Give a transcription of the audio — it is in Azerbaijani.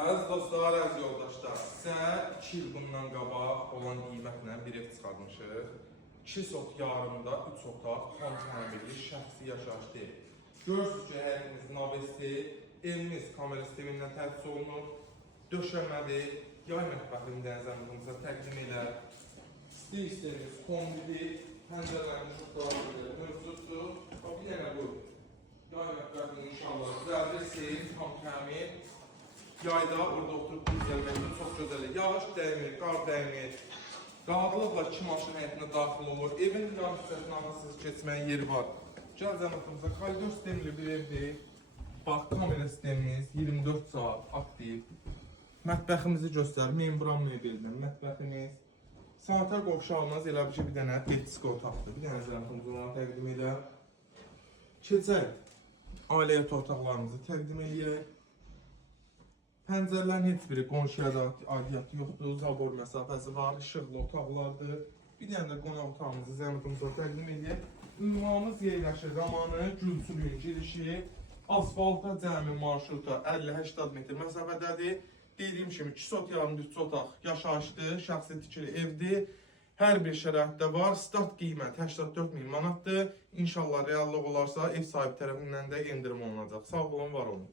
Əziz dostlar, əziz yoldaşlar, sizə 2 il bundan qabaq olan qiymətlə bir ev çıxarmışıq. 2 sot yarımda 3 otaq, tam təmirli, şəxsi yaşayış deyil. Görürsünüz ki, həyətimiz navesti, evimiz kamera sistemindən təchiz olunur, döşəməli, yay mətbəxini dənizlərimizə təqdim elə, istəyiniz kombidi, pəncərələrini şurtlarını mövcuddur. Bir dənə bu yay mətbəxini inşallah düzəldirsin, tam təmir. Yayda orada oturup düzəlməkdə çox gözəl. Yağış dəymir, qar dəymir. Rahatlıqla 2 maşın həyətinə daxil olur. Evin yan hissəsində ağırsız keçməyə yeri var. Gəl cəmiyyətimizdə koridor sistemli bir evdir. Bax, kamera sistemimiz 24 saat aktiv. Mətbəximizi göstər, membran mebeldir mətbəximiz. Sanitar qovşağımız elə bir dənə petiski otaqdır. Bir dənə cəmiyyətimizə onu təqdim elə. Keçək, ailə yataq otaqlarımızı təqdim eləyək. Pəncərələrin heç biri qonşuya da aidiyyatı yoxdur, zabor məsafəsi var, işıqlı otaqlardır. Bir dənə də qonaq otağımızı zəmiyyətimizə təqdim edək. Ünvanımız yerləşir zamanı Gülsülün girişi, asfalta cəmi marşruta 50-80 metr məsafədədir. Dediyim kimi 2 sot yarım 3 otaq yaşayışdır, şəxsi tikili evdir. Hər bir şəraitdə var. Start qiymət 84.000 manatdır. İnşallah reallıq olarsa ev sahibi tərəfindən də endirim olunacaq. Sağ olun, var olun.